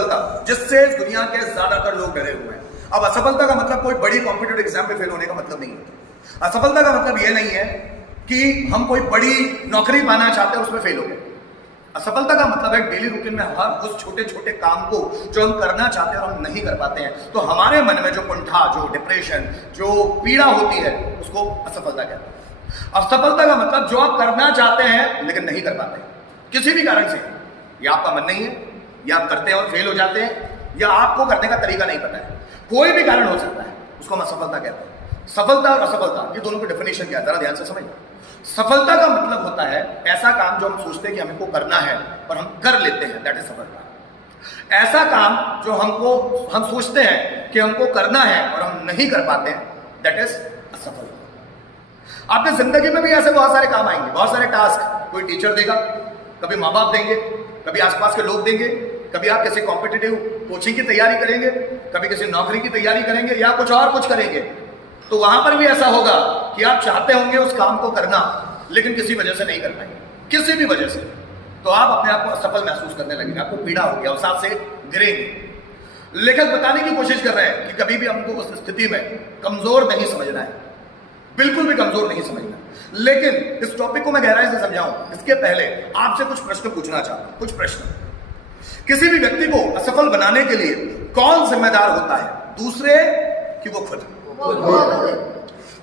असफलता, जिससे दुनिया के ज्यादातर लोग डरे हुए हैं। अब असफलता का मतलब कोई बड़ी कॉम्पिटिटिव एग्जाम में फेल होने का मतलब नहीं है। असफलता का मतलब यह नहीं है कि हम कोई बड़ी नौकरी पाना चाहते हैं उसमें फेल हो गए। असफलता का मतलब है डेली रूटीन में हर उस छोटे छोटे काम को जो हम करना चाहते हैं और हम नहीं कर पाते हैं, तो हमारे मन में जो कुंठा, जो डिप्रेशन, जो पीड़ा होती है, उसको असफलता कहते हैं। असफलता का मतलब जो आप करना चाहते हैं लेकिन नहीं कर पाते किसी भी कारण से, या आपका मन नहीं है, या आप करते हैं और फेल हो जाते हैं, या आपको करने का तरीका नहीं पता है, कोई भी कारण हो सकता है, उसको हम असफलता कहते हैं। सफलता और असफलता ये दोनों की डेफिनेशन क्या है, जरा ध्यान से समझना। सफलता का मतलब होता है ऐसा काम जो हम सोचते हैं कि हमको करना है और हम कर लेते हैं, दैट इज सफलता। ऐसा काम जो हम सोचते हैं कि हमको करना है और हम नहीं कर पाते हैं, दैट इज असफलता। आपकी जिंदगी में भी ऐसे बहुत सारे काम आएंगे, बहुत सारे टास्क। कोई टीचर देगा, कभी माँ बाप देंगे, कभी आसपास के लोग देंगे, कभी आप किसी कॉम्पिटिटिव कोचिंग की तैयारी करेंगे, कभी किसी नौकरी की तैयारी करेंगे, या कुछ और कुछ करेंगे। तो वहां पर भी ऐसा होगा कि आप चाहते होंगे उस काम को करना, लेकिन किसी वजह से नहीं कर पाएंगे, किसी भी वजह से, तो आप अपने आप को असफल महसूस करने लगेंगे, आपको पीड़ा होगी, अवसाद से गिरेंगे। लेखक बताने की कोशिश कर रहे हैं कि कभी भी हमको उस स्थिति में कमजोर नहीं समझना है, बिल्कुल भी कमजोर नहीं समझना। लेकिन इस टॉपिक को मैं गहराई से समझाऊं इसके पहले आपसे कुछ प्रश्न पूछना चाहता हूं। कुछ प्रश्न। किसी भी व्यक्ति को असफल बनाने के लिए कौन जिम्मेदार होता है, दूसरे कि वो खुद?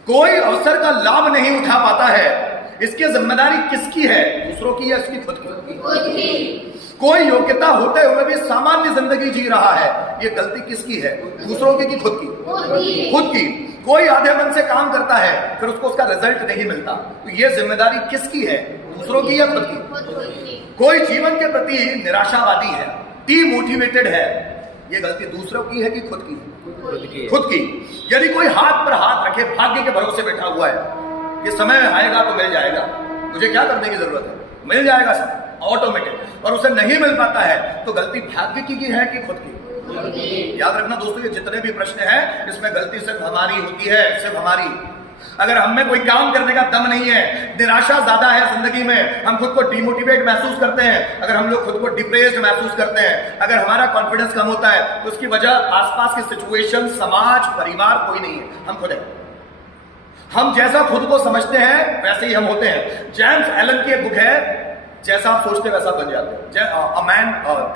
कोई अवसर का लाभ नहीं उठा पाता है, इसकी जिम्मेदारी किसकी है, दूसरों की या इसकी खुद की? कोई योग्यता होते हुए भी सामान्य जिंदगी जी रहा है, ये गलती किसकी है, दूसरों की कि खुद की? खुद की। कोई आधे मन से काम करता है फिर उसको उसका रिजल्ट नहीं मिलता, तो ये जिम्मेदारी किसकी है, दूसरों की या खुद की? कोई जीवन के प्रति निराशावादी है, डीमोटिवेटेड है, ये गलती दूसरों की है कि खुद की? खुद की। यदि कोई हाथ पर हाथ रखे भाग्य के भरोसे बैठा हुआ है कि समय आएगा तो मिल जाएगा, मुझे क्या करने की जरूरत है, मिल जाएगा सब ऑटोमेटिक, और उसे नहीं मिल पाता है, तो गलती भाग्य की है कि खुद की? याद रखना दोस्तों, ये जितने भी प्रश्न हैं इसमें गलती सिर्फ हमारी होती है, सिर्फ हमारी। अगर हम में कोई काम करने का दम नहीं है, निराशा ज्यादा है जिंदगी में, हम खुद को डिमोटिवेट महसूस करते हैं, अगर हम लोग खुद को डिप्रेस्ड महसूस करते हैं, अगर हमारा कॉन्फिडेंस कम होता है, तो उसकी वजह आसपास की सिचुएशन, समाज, परिवार कोई नहीं है, हम खुद हैं। हम जैसा खुद को समझते हैं वैसे ही हम होते हैं। जेम्स एलन की एक बुक है, जैसा आप सोचते वैसा बन जाते हैं,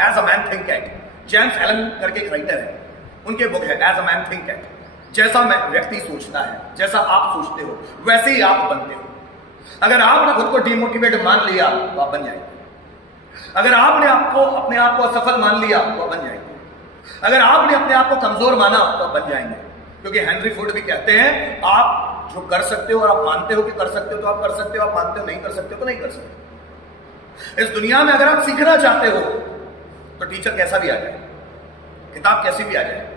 as a man thinketh. James Allen करके एक राइटर है, उनके बुक है as a man thinketh. जैसा व्यक्ति सोचता है, जैसा आप सोचते हो वैसे ही आप बनते हो। अगर आपने खुद को डिमोटिवेट मान लिया तो आप बन जाएंगे। अगर आपने अपने आप को असफल मान लिया तो आप बन जाएंगे। अगर आपने अपने आप को कमजोर माना तो आप बन जाएंगे। क्योंकि हेनरी फोर्ड भी कहते हैं, आप जो कर सकते हो और आप मानते हो कि कर सकते हो तो आप कर सकते हो, आप मानते हो नहीं कर सकते हो तो नहीं कर सकते। इस दुनिया में अगर आप सीखना चाहते हो तो टीचर कैसा भी आ जाए, किताब कैसी भी आ जाए,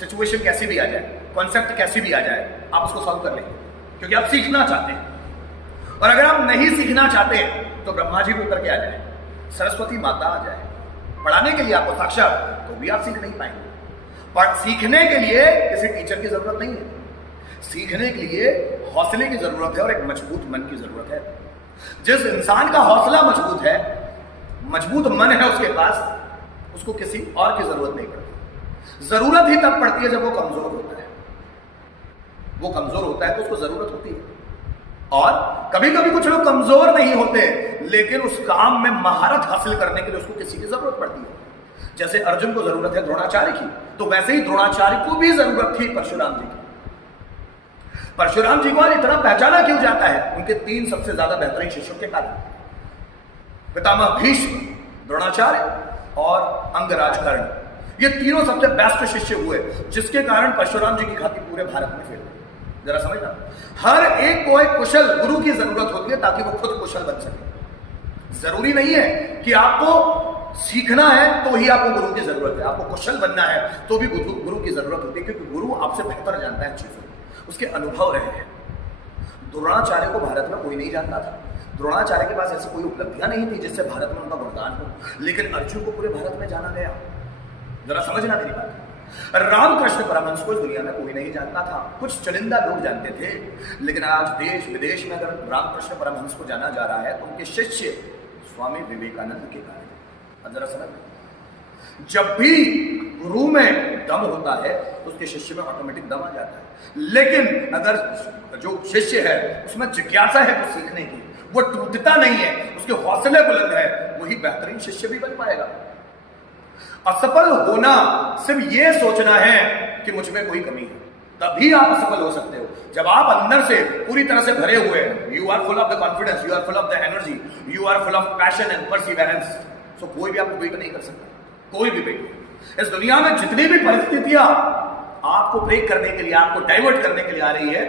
सिचुएशन कैसी भी आ जाए, कॉन्सेप्ट कैसी भी आ जाए, आप उसको सॉल्व कर लेंगे, क्योंकि आप सीखना चाहते हैं। और अगर आप नहीं सीखना चाहते तो ब्रह्मा जी भी उतर के आ जाए, सरस्वती माता आ जाए पढ़ाने के लिए आपको साक्षात, तो भी आप सीख नहीं पाएंगे। पर सीखने के लिए किसी टीचर की जरूरत नहीं है, सीखने के लिए हौसले की जरूरत है और एक मजबूत मन की जरूरत है। जिस इंसान का हौसला मजबूत है, मजबूत मन है उसके पास, उसको किसी और की जरूरत नहीं पड़ती। जरूरत ही तब पड़ती है जब वो कमजोर होता है। वो कमजोर होता है तो उसको जरूरत होती है। और कभी कभी कुछ लोग कमजोर नहीं होते, लेकिन उस काम में महारत हासिल करने के लिए उसको किसी की जरूरत पड़ती है। जैसे अर्जुन को जरूरत है द्रोणाचार्य की, तो वैसे ही द्रोणाचार्य को भी जरूरत थी परशुराम जी की। परशुराम जी को आज इतना पहचाना क्यों जाता है? उनके 3 सबसे ज्यादा बेहतरीन शिष्यों के कारण, पितामह भीष्म, द्रोणाचार्य और अंगराज कर्ण। ये तीनों सबसे बेस्ट शिष्य हुए, जिसके कारण परशुराम जी की ख्याति पूरे भारत में फैल गई। जरा समझना, हर एक को एक कुशल गुरु की जरूरत होती है ताकि वो खुद कुशल बन सके। जरूरी नहीं है कि आपको सीखना है तो ही आपको गुरु की जरूरत है, आपको कुशल बनना है तो भी गुरु की जरूरत होती है, क्योंकि गुरु आपसे बेहतर जानता है चीजों को, उसके अनुभव रहे हैं। द्रोणाचार्य को भारत में कोई नहीं जानता था, द्रोणाचार्य के पास ऐसी कोई उपलब्धियां नहीं थी जिससे भारत में उनका वरदान हो, लेकिन अर्जुन को पूरे भारत में जाना गया। जरा समझना मेरी बात। रामकृष्ण परमहंस को इस दुनिया में कोई नहीं जानता था, कुछ चुनिंदा लोग जानते थे, लेकिन आज देश विदेश में अगर रामकृष्ण परमहंस को जाना जा रहा है तो उनके शिष्य स्वामी विवेकानंद के कारण। जरा समझ, जब भी गुरु में दम होता है तो उसके शिष्य में ऑटोमेटिक दम आ जाता है। लेकिन अगर जो शिष्य है उसमें जिज्ञासा है कुछ सीखने की, वो टूटता नहीं है, उसके हौसले बुलंद है, वही बेहतरीन शिष्य भी बन पाएगा। असफल होना सिर्फ ये सोचना है कि मुझ में कोई कमी है, तभी आप असफल हो सकते हो। जब आप अंदर से पूरी तरह से भरे हुए हैं, you are full of the confidence, you are full of the energy, you are full of passion and perseverance, so कोई भी आपको बीट नहीं कर सकता, कोई भी बीट। इस दुनिया में जितनी भी परिस्थितियां आपको ब्रेक करने के लिए, आपको डाइवर्ट करने के लिए आ रही है,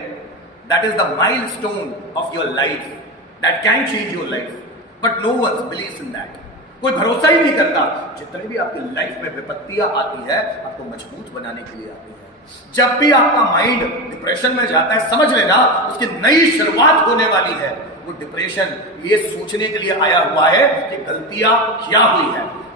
that is the milestone of your life that can change your life, but no one believes in that. कोई भरोसा ही नहीं करता। जितनी भी आपकी लाइफ में विपत्तियां आती है, आपको मजबूत बनाने के लिए आती है। जब भी आपका माइंड डिप्रेशन में जाता है, समझ लेना उसकी नई शुरुआत होने वाली है। वो डिप्रेशन ये सोचने के लिए आया हुआ है कि गलतियां क्या हुई है,